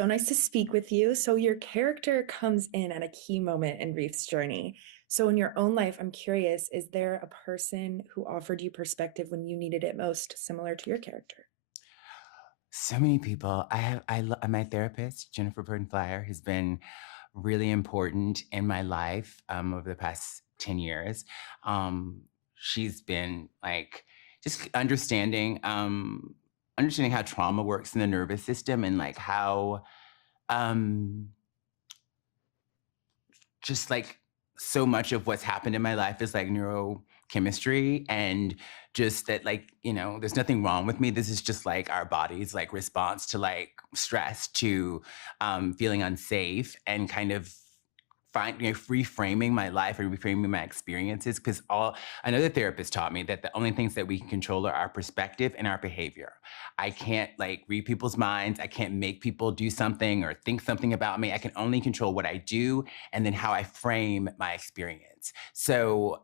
So nice to speak with you. So your character comes in at a key moment in Reef's journey. So in your own life, I'm curious, is there a person who offered you perspective when you needed it most, similar to your character? So many people. My therapist, Jennifer Burton Flyer, has been really important in my life over the past 10 years. She's been like just understanding how trauma works in the nervous system and like how um, just like so much of what's happened in my life is like neurochemistry and just that like there's nothing wrong with me. This is just like our body's like response to like stress, to feeling unsafe, and kind of reframing my life and reframing my experiences. Because all another therapist taught me that the only things that we can control are our perspective and our behavior. I can't like read people's minds. I can't make people do something or think something about me. I can only control what I do and then how I frame my experience. So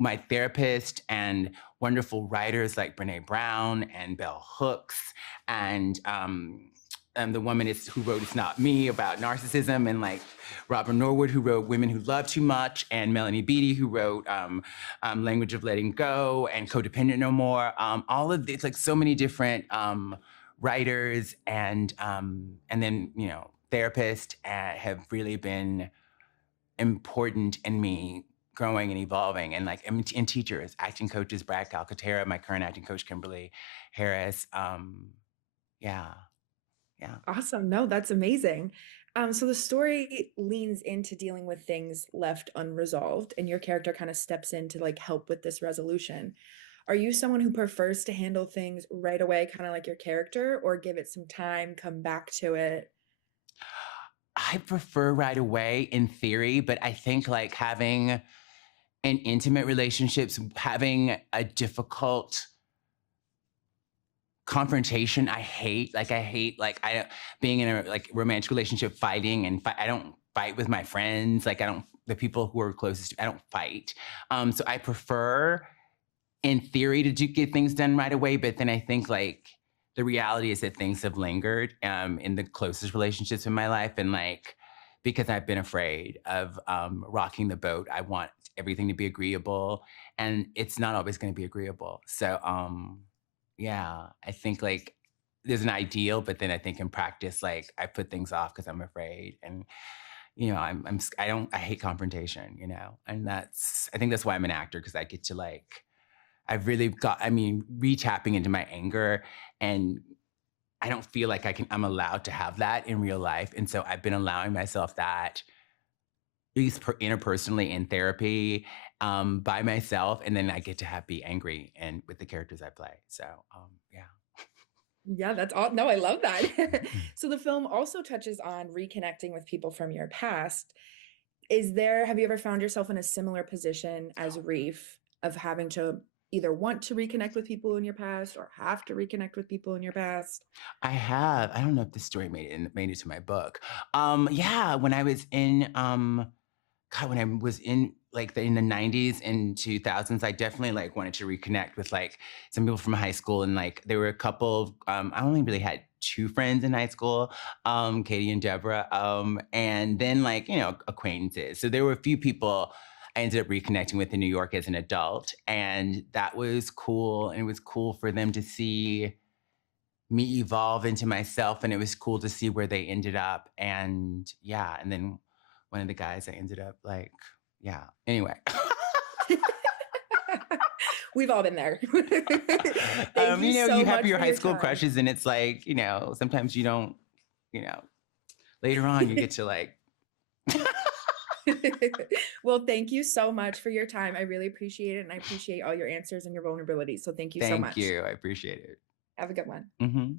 my therapist and wonderful writers like Brene Brown and Bell Hooks and the woman who wrote "It's Not Me" about narcissism, and like Robert Norwood, who wrote "Women Who Love Too Much," and Melanie Beattie, who wrote "Language of Letting Go" and "Codependent No More." All of these, like so many different writers and then therapists have really been important in me growing and evolving, and like and teachers, acting coaches, Brad Calcaterra, my current acting coach, Kimberly Harris. Yeah, yeah. Awesome. No, that's amazing. So the story leans into dealing with things left unresolved, and your character kind of steps in to like help with this resolution. Are you someone who prefers to handle things right away, kind of like your character, or give it some time, come back to it? I prefer right away in theory, but I think like having an intimate relationships, having a difficult confrontation, I hate being in a like romantic relationship fighting and I don't fight with my friends. Like I don't the people who are closest to me, I don't fight. So I prefer in theory to get things done right away, but then I think like the reality is that things have lingered in the closest relationships in my life, and like because I've been afraid of rocking the boat, I want everything to be agreeable, and it's not always going to be agreeable. So yeah, I think like there's an ideal, but then I think in practice, like I put things off because I'm afraid, and I hate confrontation, and I think that's why I'm an actor, because I get to like I've really got, I mean, re-tapping into my anger, and I don't feel like I'm allowed to have that in real life. And so I've been allowing myself that, at least interpersonally in therapy, by myself. And then I get to be angry and with the characters I play. So, yeah. Yeah, that's all. No, I love that. So the film also touches on reconnecting with people from your past. Have you ever found yourself in a similar position as Reef of having to either want to reconnect with people in your past or have to reconnect with people in your past? I have. I don't know if this story made it to my book. Yeah, when I was in God, when I was in like in the 90s and 2000s, I definitely like wanted to reconnect with like some people from high school. And like there were a couple of, I only really had two friends in high school, Katie and Deborah. And then like, acquaintances. So there were a few people I ended up reconnecting with in New York as an adult. And that was cool. And it was cool for them to see me evolve into myself. And it was cool to see where they ended up. And yeah. And then one of the guys I ended up like, yeah. Anyway. We've all been there. Thank you You so have much your for high your school time. crushes, and it's like, sometimes you don't, you know, later on you get to like, Well, thank you so much for your time. I really appreciate it, and I appreciate all your answers and your vulnerability. So thank you so thank much. you. I appreciate it. Have a good one. Hmm.